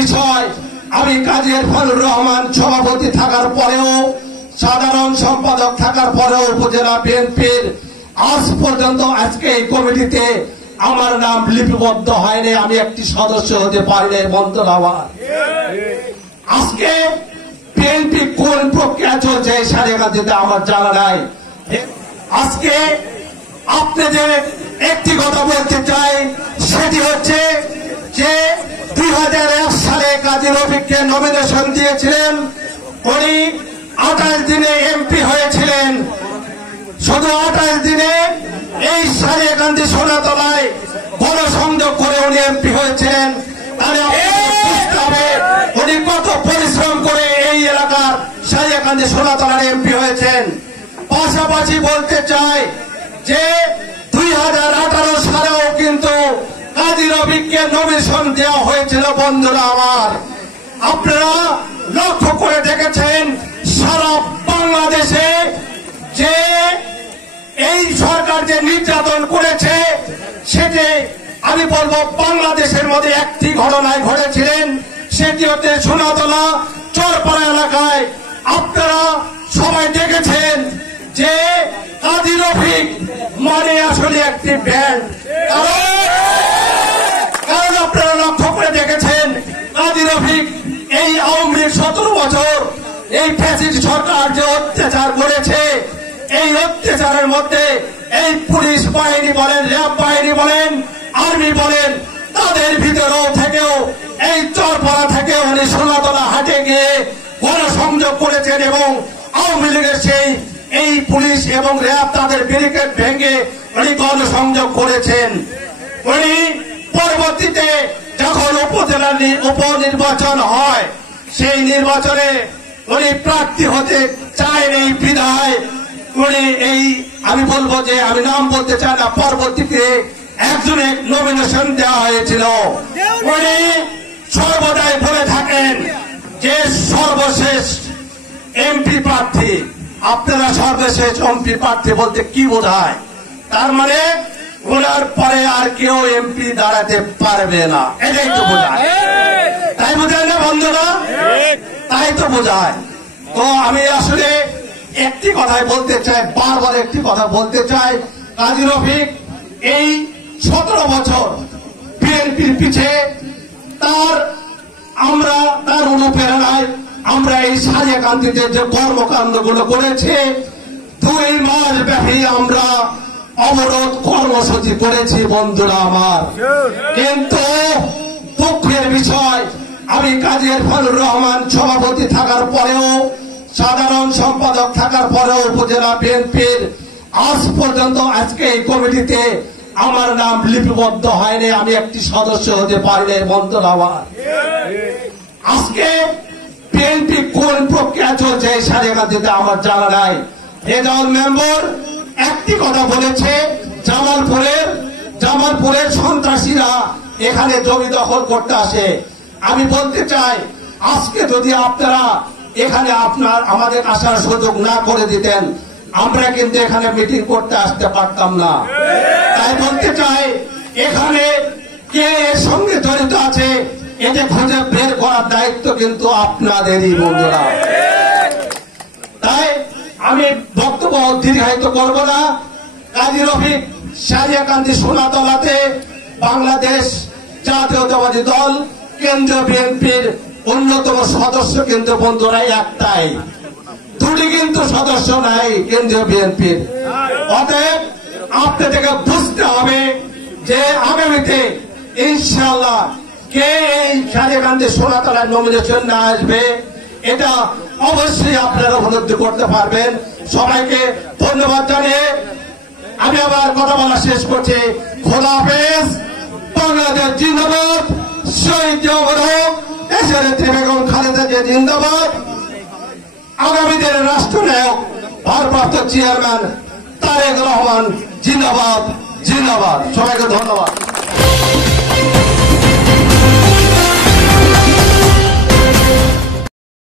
বিষয় আমি কাজী ইরফানুর রহমান সভাপতি থাকার পরেও সাধারণ সম্পাদক থাকার পরেও উপজেলা বিএনপির আজ পর্যন্ত আজকে এই কমিটিতে আমার নাম লিপিবদ্ধ হয়নি, আমি একটি সদস্য হতে পারিনি। বন্ধুরা আমার, আজকে বিএনপি কোন প্রক্রিয়া চলছে এই সারিয়াকান্দিতে আমার জানা নাই। আজকে আপনাদের একটি কথা বলতে চাই, সেটি হচ্ছে যে 2001 সালে কাজী রফিককে নমিনেশন দিয়েছিলেন, উনি 28 দিনে এমপি হয়েছিলেন। শুধু 28 দিনে এই সারিয়াকান্দি সোনাতলায় গণসংযোগ করে উনি এমপি হয়েছিলেন। উনি কত পরিশ্রম করে এই এলাকার সারিয়াকান্দি সোনাতলার এমপি হয়েছেন। পাশাপাশি বলতে চাই যে 2018 সালেও কিন্তু কাজী রফিককে নমিনেশন দেওয়া হয়েছিল। বন্ধুরা আমার, আপনারা লক্ষ্য করে দেখেছেন সারা বাংলাদেশে যে এই সরকার যে নির্যাতন করেছে, সেটি আমি বলবো বাংলাদেশের মধ্যে একটি ঘটনায় ঘটেছিলেন, সেটি হচ্ছে সোনাতলা চরপাড়া এলাকায়। আপনারা সবাই দেখেছেন যে কাজী রফিক মানে আসলে একটি ব্যান্ড। কারণ আপনারা লক্ষ্য করে দেখেছেন কাজী রফিক এই আওয়ামী লীগ 17 বছর এই ফ্যাসিস্ট সরকার যে অত্যাচার করেছে, এই অত্যাচারের মধ্যে এই পুলিশ বাহিনী বলেন, র্যাব বাহিনী বলেন, আর্মি বলেন, তাদের ভিতরেও থেকেও এই চরপাড়া থেকে উনি সোনাতলা হাটে গিয়ে গণসংযোগ করেছেন এবং আওয়ামী লীগের সেই এই পুলিশ এবং র্যাব তাদের ব্যারিকেড ভেঙে উনি গণসংযোগ করেছেন। উনি পরবর্তীতে যখন উপজেলা উপনির্বাচন হয়, সেই নির্বাচনে উনি প্রার্থী হতে চায়নি বিধায় উনি এই আমি বলবো যে আমি নাম বলতে চাই না, পরবর্তীতে একজনের নমিনেশন দেওয়া হয়েছিল। উনি সর্বদাই বলে থাকেন যে সর্বশেষ এমপি প্রার্থী। আপনারা সর্বশেষ এমপি প্রার্থী বলতে কি বোঝায়? তার মানে ওনার পরে আর কেউ এমপি দাঁড়াতে পারবে না, এটাই তো বোঝায়। তাই বোঝায় না বন্ধুরা? তাই তো বোঝায়। তো আমি আসলে একটি কথাই বলতে চাই, বারবার একটি কথা বলতে চাই, কাজী রফিক এই 17 বছর বিএনপির পিছে তার অনুপ্রেরণায় আমরা এই সারিয়াকান্দিতে যে কর্মকাণ্ড গুলো করেছে, 2 মাস ব্যাপী আমরা অবরোধ কর্মসূচি করেছি। বন্ধুরা আমার, কিন্তু দুঃখের বিষয় আমি কাজী ইরফানুর রহমান সভাপতি থাকার পরেও সাধারণ সম্পাদক থাকার পরেও উপজেলা বিএনপির আজ পর্যন্ত আজকে এই কমিটিতে আমার নাম লিপিবদ্ধ হয়নি, আমি একটি সদস্য হতে পারিনি। বন্ধুরা আমার, আজকে বিএনপি কোন প্রক্রিয়া চলছে এই সারিয়াকান্দিতে আমার জানা নাই। এদল মেম্বার একটি কথা বলেছে, জামালপুরের সন্ত্রাসীরা এখানে জমি দখল করতে আসে। আমি বলতে চাই, আজকে যদি আপনারা এখানে আমাদের আসার সুযোগ না করে দিতেন, আমরা কিন্তু এখানে মিটিং করতে আসতে পারতাম না। তাই বলতে চাই, এখানে কে এর সঙ্গে জড়িত আছে এটা খুঁজে বের করার দায়িত্ব কিন্তু আপনাদেরই। বন্ধুরা, তাই আমি বক্তব্য দীর্ঘায়িত করব না। কাজী রফিক সারিয়াকান্দি সোনাতলাতে বাংলাদেশ জাতীয়তাবাদী দল কেন্দ্রীয় বিএনপির অন্যতম সদস্য, কিন্তু বন্ধুরা একটাই, দুটি কিন্তু সদস্য নাই কেন্দ্রীয় বিএনপির। অতএব আপনাদেরকে বুঝতে হবে যে আগামীতে ইনশাআল্লাহ কে এই সারিয়াকান্দি সোনাতলায় নমিনেশন না আসবে, এটা অবশ্যই আপনারা উপলব্ধি করতে পারবেন। সবাইকে ধন্যবাদ জানিয়ে আমি আবার কথা বলা শেষ করছি। খোদা হাফেজ। বাংলাদেশ জিন্দাবাদ। শহীদ দেশের বেগম খালেদা জিয়া জিন্দাবাদ। আগামী দিনের রাষ্ট্রনায়ক ভারপ্রাপ্ত চেয়ারম্যান তারেক রহমান জিন্দাবাদ। জিন্দাবাদ। সবাইকে ধন্যবাদ।